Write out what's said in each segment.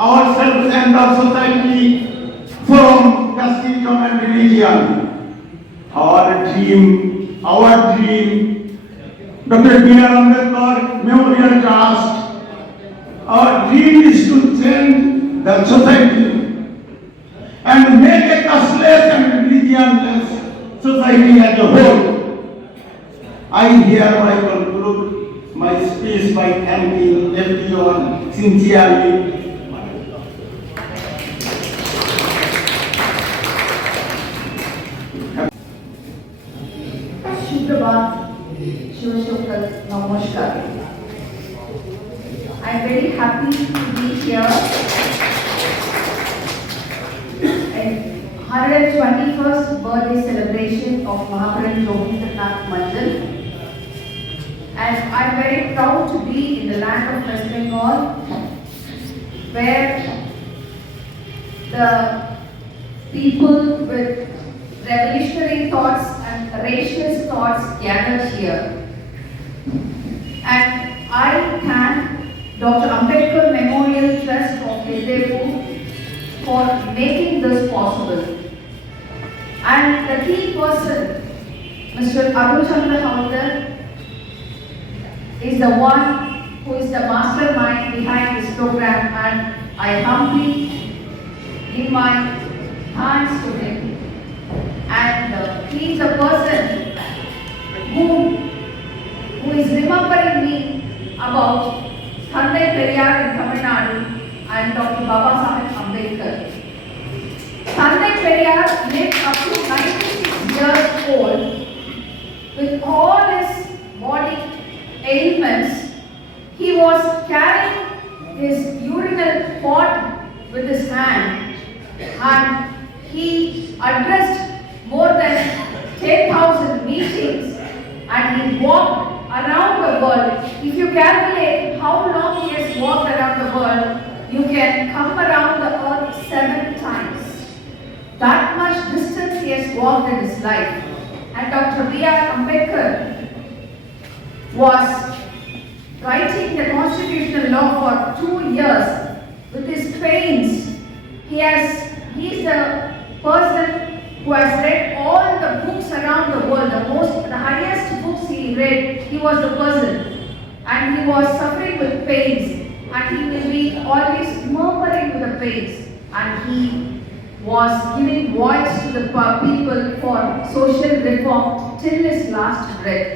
ourselves and the society from casteism and religion. Our dream, Dr. B.R. Ambedkar Memorial Trust, our dream is to change the society and make a casteless and religionless society as a whole. I hereby conclude my speech by thanking everyone sincerely. Namaskar. I'm very happy to be here in 121st birthday celebration of Mahaprabhu Rabindranath Mandal. And I'm very proud to be in the land of West Bengal, where the people with revolutionary thoughts and racialist thoughts gathered here. And I thank Dr. Ambedkar Memorial Trust of Hridaypur for making this possible. And the key person, Mr. Arul Chandra Havaldar, is the one who is the mastermind behind this program, and I humbly give my thanks to him. And he is a person who is remembering me about Thandai Periyar in Tamil Nadu and Dr. Baba Saheb Ambedkar. Thandai Periyar lived up to 96 years old with all his body ailments. He was carrying his urinal pot with his hand, and he addressed more than 10,000 meetings, and he walked around the world. If you calculate how long he has walked around the world, you can come around the earth 7 times. That much distance he has walked in his life. And Dr. B.R. Ambedkar was writing the constitutional law for 2 years with his pains. He is the person who has read all the books around the world, the highest books he read. He was the person, and he was suffering with pains, and he will be always murmuring with the pains, and he was giving voice to the people for social reform till his last breath.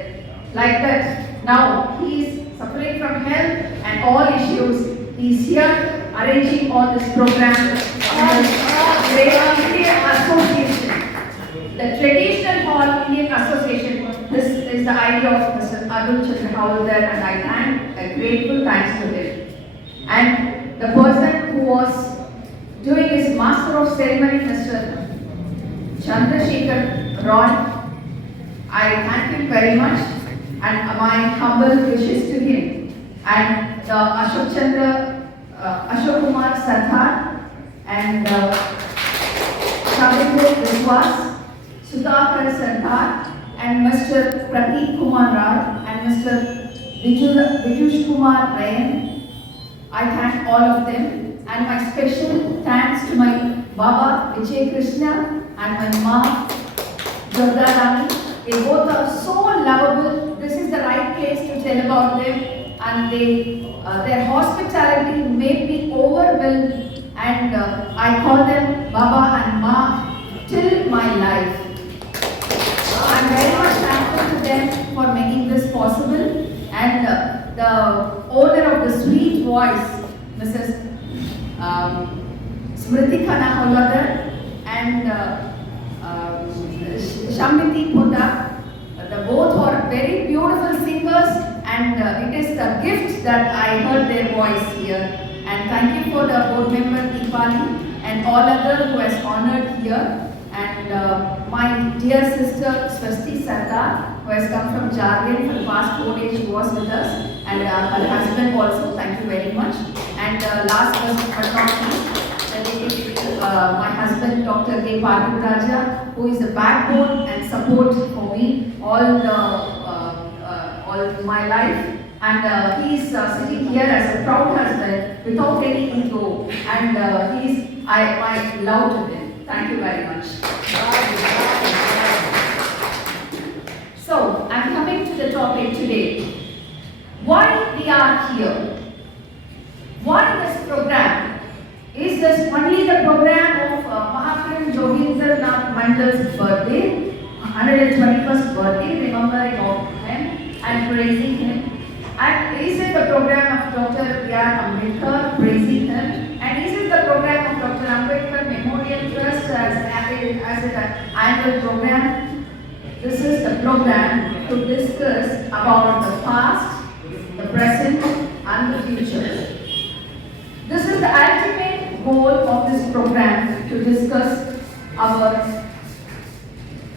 Like that, now he is suffering from health and all issues. He is here arranging all this program. Indian Association, the Traditional Hall Indian Association. This is the idea of Mr. Arul Chandra Havaldar, and I thank a grateful thanks to him. And the person who was doing his Master of Ceremony, Mr. Chandrasekhar Ron, I thank him very much, and my humble wishes to him. And the Ashok Kumar Sardar, and Shabipur Viswas, Sudhakar Sardar, and Mr. Prateek Kumar Rao, and Mr. Vijush Kumar Rayan. I thank all of them, and my special thanks to my Baba Vijay Krishna and my Ma Jagda Rani. They both are so lovable. This is the right place to tell about them, and their hospitality made me overwhelmed, and I call them Baba and Ma till my life. I'm very much thankful to them for making this possible, and the owner of the sweet voice, Mrs. Smriti Khanna Havaldar, and Shamiti Punda. Both are very beautiful singers, and it is the gift that I heard their voice here. And thank you for the board member Deepali and all others who has honored here. And my dear sister Swasti Sardar, who has come from Jharkhand for the past 4 days, she was with us, and her husband also. Thank you very much. And last but not least, my husband Dr. K. Raja, who is the backbone and support for me all my life. And he is sitting here as a proud husband without any ego, and I love to him. Thank you very much. So, I'm coming to the topic today. Why we are here? Why this program? Is this only the program of Mahatma Jogindernath Mandal's birthday, 121st birthday, remembering of him and praising him? And is it the program of Dr. B.R. Ambedkar, praising him? And is it the program of Dr. Ambedkar Memorial Trust as an annual program? This is the program to discuss about the past, the present, and the future. This is the ultimate goal of this program, to discuss our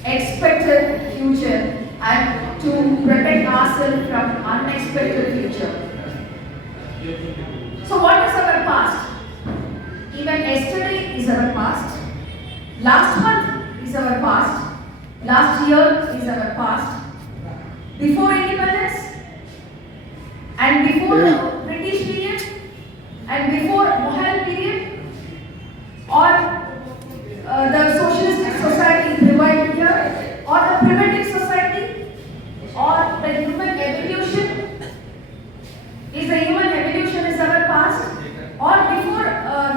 expected future and to protect ourselves from unexpected future. So what is our past? Even yesterday is our past. Last month is our past. Last year is our past. Before independence and before the British period and before Mughal period, or the socialistic society prevailed here, or the primitive society, or the human evolution. Is the human evolution is our past, or before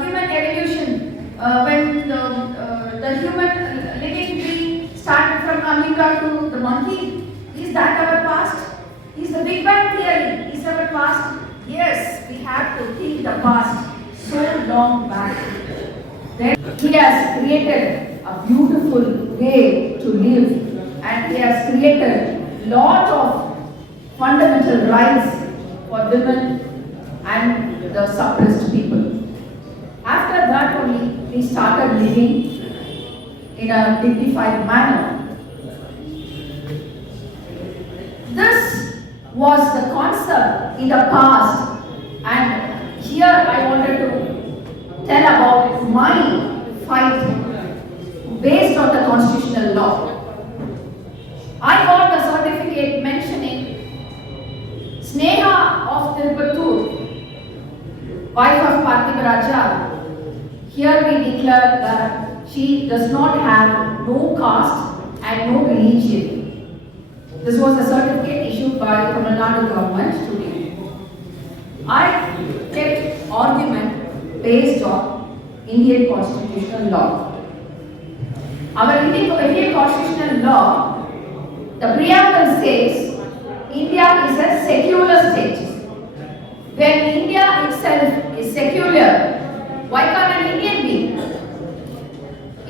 human evolution, when the human living being started from amoeba to the monkey? Is that our past? Is the Big Bang theory is our past? Yes, we have to think the past so long back. Then he has created a beautiful way to live, and he has created lot of fundamental rights for women and the suppressed people. After that only we started living in a dignified manner. This was the concept in the past, and here I wanted to tell about my fight based on the constitutional law. I got the certificate mentioning Sneha of Tirupattur, wife of Parthiva Raja. Here we declare that she does not have no caste and no religion. This was a certificate issued by Tamil Nadu government to me. I kept argument based on Indian constitutional law. Our Indian constitutional law, the preamble says India is a secular state. When India itself is secular, why can't an Indian be?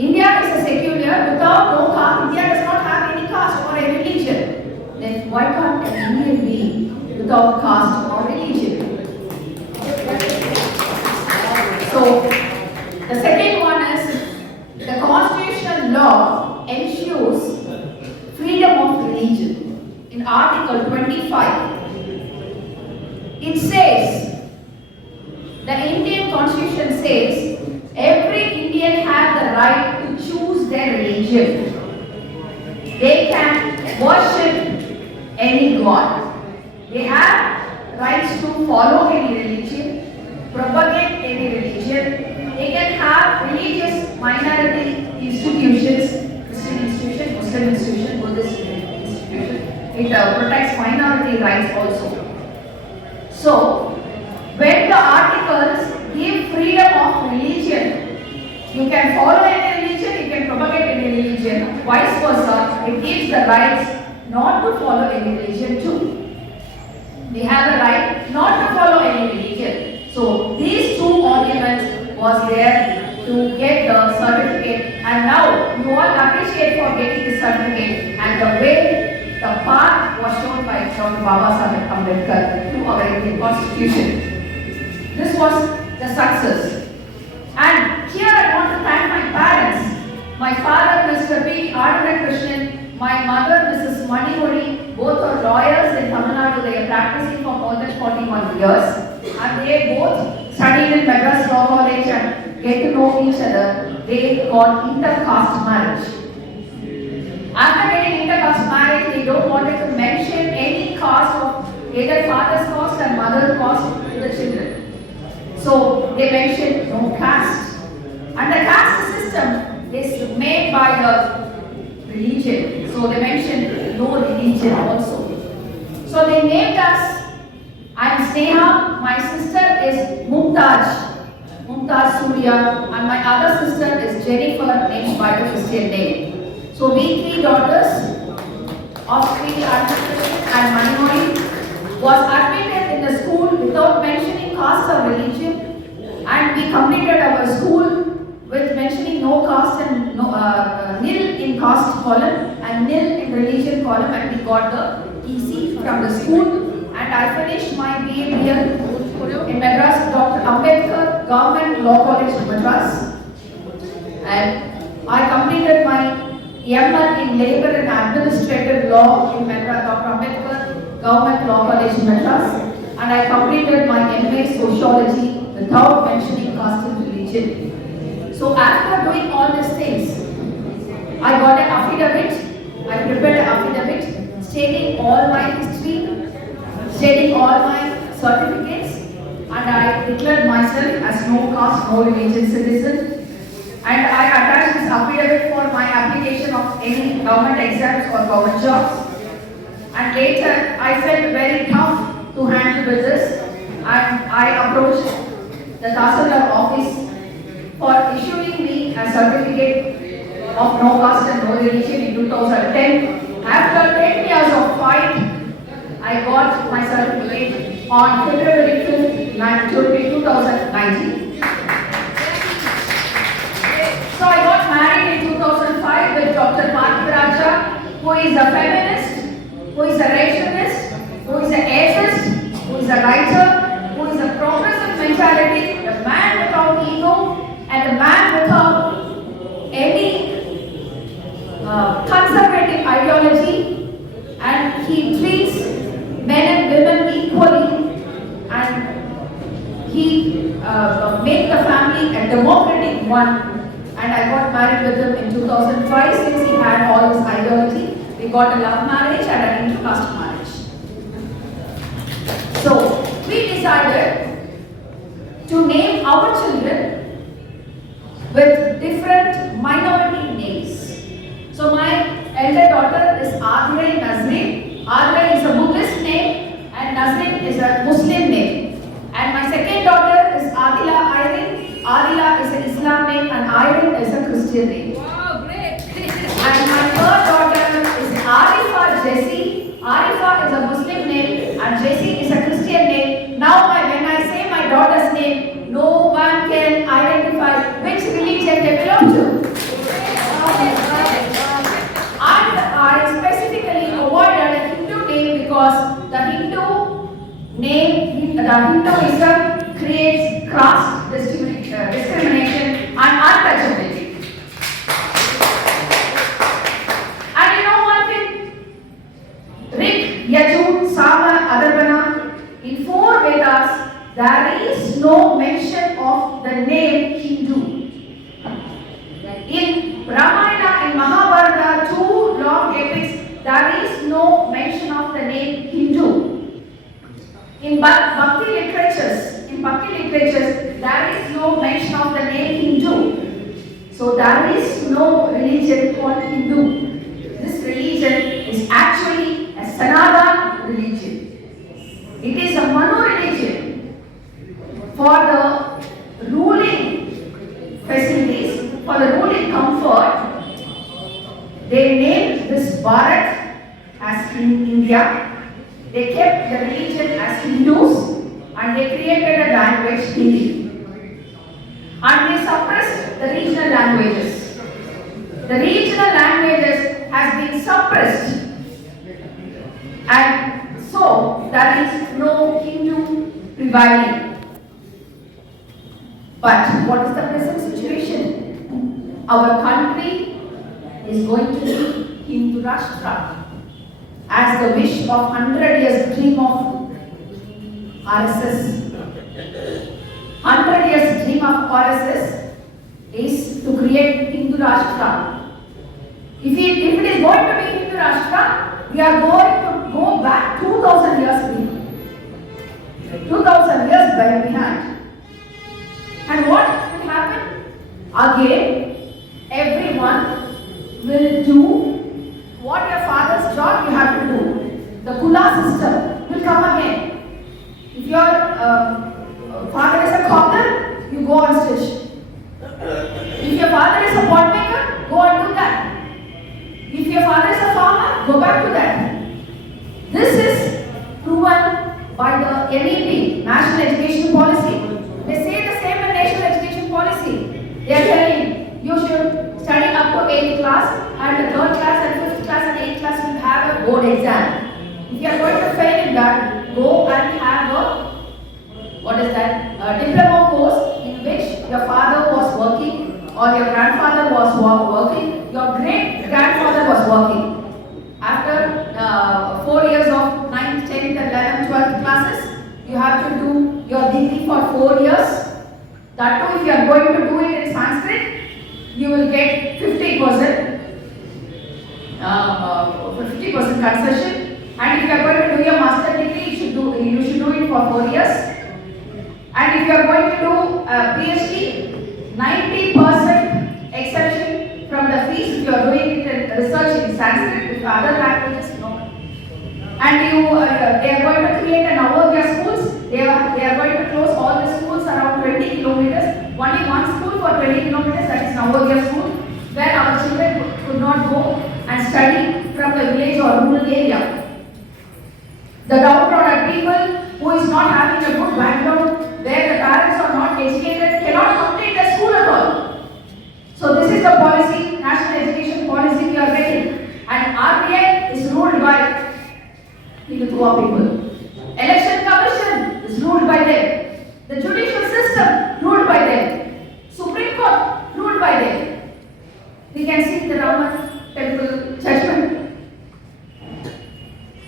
India is a secular without no caste. India does not have any caste or a religion. Then why can't an Indian be without caste or religion? So, the second one is the constitutional law ensures freedom of religion. In Article 25, it says, the Indian Constitution says, every Indian has the right to choose their religion. They can worship any god. They have rights to follow any religion, propagate any religion. They can have religious minority institutions, Christian institution, Muslim institution, Buddhist institution. It protects minority rights also. So, when the articles give freedom of religion, you can follow any religion, you can propagate any religion, vice versa, it gives the rights not to follow any religion too. They have a right not to follow any religion. So these two arguments was there to get the certificate, and now you all appreciate for getting the certificate and the way the path was shown by Dr. Babasaheb Ambedkar to our Indian Constitution. This was the success. And here I want to thank my parents. My father, Mr. P. Aruna Krishnan, my mother, Mrs. Manimuri, both are lawyers in Tamil Nadu. They are practicing for more than 41 years. And they both studied in Madras Law College and get to know each other. They got intercaste marriage. After getting intercaste marriage, they don't want to mention any caste of either father's caste and mother's caste to the children. So they mentioned no caste. And the caste system is made by the religion. So they mentioned no religion also. So they named us. I'm Sneha, my sister is Mumtaz Surya, and my other sister is Jennifer, named by the Christian name. So we three daughters of Sri and Manimori was admitted in the school without mentioning caste or religion, and we completed our school with mentioning no caste and nil in caste column and nil in religion column, and we got the EC from the school. And I finished my BA here in Madras, Dr. Ambedkar Government Law College, Madras. And I completed my ML in Labour and Administrative Law in Madras, Dr. Ambedkar Government Law College, Madras. And I completed my MA Sociology without mentioning caste and religion. So after doing all these things, I got an affidavit. I prepared an affidavit stating all my history, stating all my certificates, and I declared myself as no caste, no religion citizen. And I attached this affidavit for my application of any government exams or government jobs. And later, I felt very tough to handle with this, and I approached the Tahsildar office for issuing me a certificate of no caste and no religion in 2010. After 10 years of fight, I got my certificate on February 5th, 2019. So I got married in 2005 with Dr. Partha, who is a feminist, who is a racialist, who is an atheist, who is a writer, who is a progressive mentality, a man without ego, and a man without any conservative ideology, and he treats men and women equally, and he made the family a democratic one. And I got married with him in 2005. Since he had all this ideology, we got a love marriage and an intercaste marriage. So we decided to name our children with different minority names. So my elder daughter is Adile Nazreen. Adile is a Buddhist name and Nazreen is a Muslim name. And my second daughter is Adila Irene. Adila is an Islam name and Irene is a Christian name. Wow, great! And my third daughter is Arifa Jessie. Arifa is a Muslim name and Jessie is a Christian name. Now when I say my daughter's name, no one can identify which religion they belong to. And I specifically avoided a Hindu name because the Hinduism creates caste discrimination and untouchability. And you know one thing? Rig, Yajur, Sama, Adharvana, in 4 Vedas, there is no mention of the name Hindu. In Ramayana and Mahabharata, 2 long epics, there is no mention of the name Hindu. In Bhakti literatures, there is no mention of the name Hindu. So there is no religion called Hindu. This religion is actually a Sanatana religion. It is a mono-religion for the ruling facilities, for the ruling comfort. They named this Bharat as in India. They kept the religion as Hindus and they created a language, Hindi. And they suppressed the regional languages. The regional languages has been suppressed. And so there is no Hindu prevailing. But what is the present situation? Our country is going to be Hindu Rashtra, as the wish of 100 years dream of RSS. 100 years dream of RSS is to create Hindu Rashtra. If it is going to be Hindu Rashtra, we are going to go back 2000 years 2000 years behind. And what will happen? Again, everyone will do what your father's job you have to do. The Kula system will come again. If your father is a cobbler, you go on stitch. If your father is a pot maker, go and do that. If your father is a farmer, go back to that. This is proven by the NEP, National Education Policy. They say the same in National Education Policy. They are telling you should study up to 8th class, and the 3rd class and 5th class and 8th class will have a board exam. If you are going to fail in that, go and have a diploma course in which your father was working or your grandfather was working, your great grandfather was working. After 4 years of 9th, 10th, 11th, 12th classes, you have to do your degree for 4 years. That too, if you are going to do it in Sanskrit, you will get 50% concession. And if you are going to do your master degree, you should do it for 4 years. And if you are going to do a PhD, 90% exception from the fees if you are doing it in research in Sanskrit. With other languages, no. And they are going to create an Navodaya schools. They are going to close all the schools around 20 kilometers. Only one school for 20 kilometers, that is Navodaya school, where our children could not go and study from the village or rural area. The downtrodden people who is not having a good background, where the parents are not educated, cannot complete the school at all. So this is the policy, national education policy we are getting. And RBI is ruled by Hindutva people. Election Commission is ruled by them. The judicial system ruled by them. Supreme Court ruled by them. We can see the Raman temple judgment.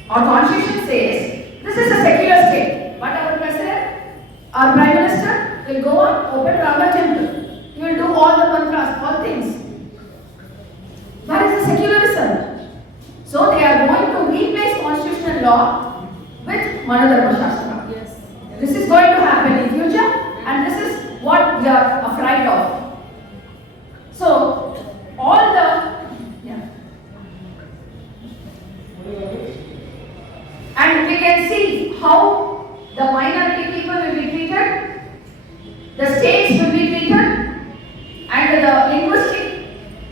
Our constitution says this is a secular state, but our president, our prime minister will go on open Rama temple. He will do all the mantras, all things. That is the secularism. So they are going to replace constitutional law with Manodharma Shastra. Yes. This is going to happen in future, and this is what we are afraid of. So all the and we can see how the minority people will be treated, the states will be treated, and the linguistic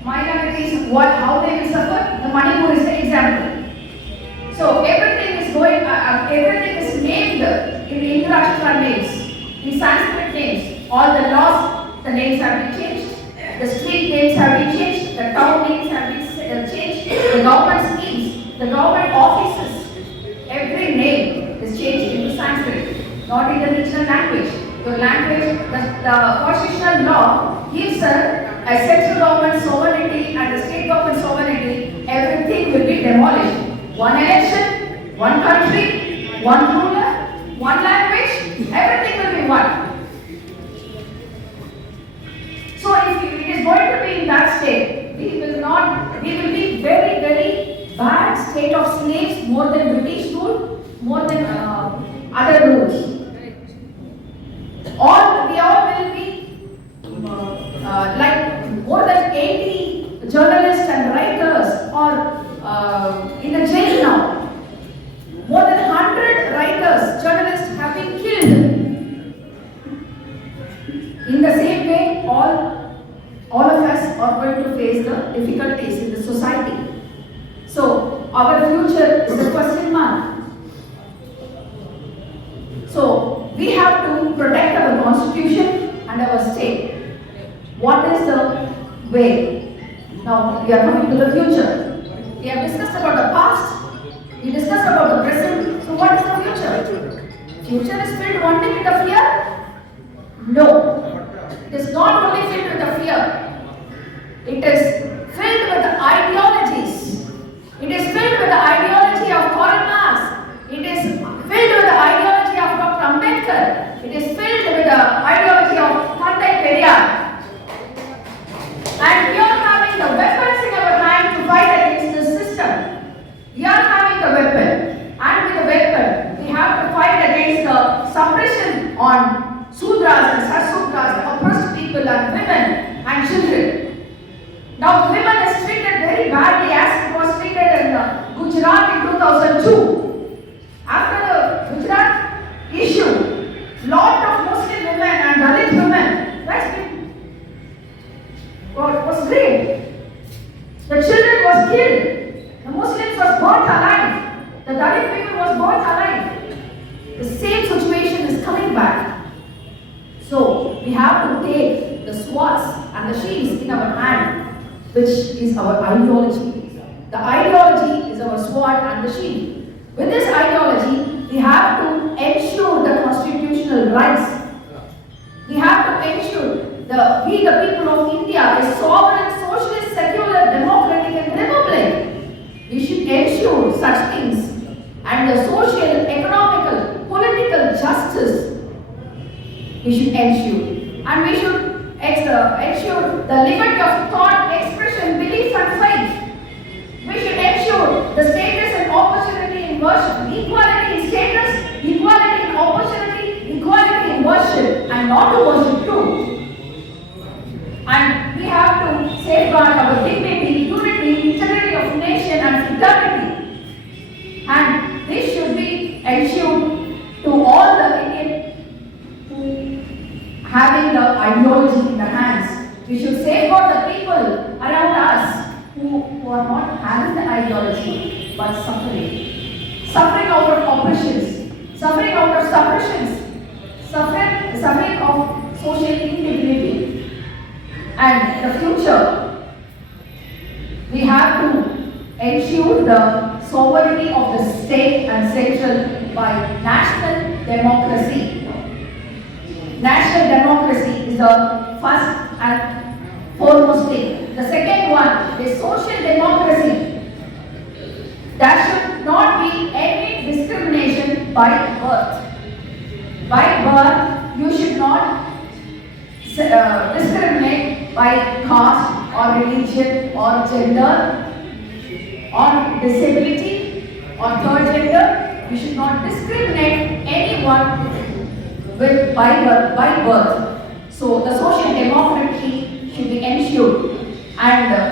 minorities, how they will suffer. The Manipur is the example. So everything is everything is named in the Indra names, in Sanskrit names. All the laws, the names have been changed, the street names have been changed, the town names have been changed, the government schemes, the government offices. Every name is changed into Sanskrit, not in the regional language. Your language, the constitutional law gives a central government sovereignty and the state government sovereignty. Everything will be demolished. One election, one country, one ruler, one language, everything will be one. So if it is going to be in that state, we will be very, very bad state of slaves, more than British rule, more than other rules. We all will be like more than 80 journalists and writers are in the jail now. More than 100 writers, journalists have been killed. In the same way, all of us are going to face the difficulties in the society. So our future is a question mark. So we have to protect our constitution and our state. What is the way? Now we are coming to the future. We have discussed about the past. We discussed about the present. So what is the future? Future is filled only with the fear? No. It is not only filled with the fear. It is filled with the ideologies. It is filled with the ideology of Karl Marx. It is filled with the ideology of Dr. Ambedkar. It is filled with the ideology of Thandai Periyar. And we are having the weapons in our hand to fight against this system. We are having the weapon. And with the weapon, we have to fight against some and women and children. Now women is treated very badly as it was treated in Gujarat in 2002. After the Gujarat issue, lot of Muslim women and Dalit women was raped. The children was killed. The Muslims was burnt alive. The Dalit people was burnt alive. The same situation is coming back. So we have to take the swords and the shields in our hand, which is our ideology. The ideology is our sword and the shield. With this ideology, we have to ensure the constitutional rights. We have to ensure we the people of India is sovereign, socialist, secular, democratic and republic. We should ensure such things and the social, economical, political justice. We should ensure, and we should ensure the liberty of thought, expression, belief and faith. We should ensure the status and opportunity in worship, equality in status, equality in opportunity, equality in worship, and not to worship too. And we have to safeguard our dignity, unity, integrity of nation and fraternity. And this should be ensured to all the Indian who having the ideology in their hands. We should safeguard the people around us who are not having the ideology but suffering. Suffering out of oppressions, suffering out of suppressions, suffering of social instability. And the future, we have to ensure the sovereignty of the state and central by national democracy. National democracy is the first and foremost thing. The second one is social democracy. There should not be any discrimination by birth. By birth, you should not discriminate by caste or religion or gender or disability or third gender. You should not discriminate anyone by birth. So the social democracy should be ensured, and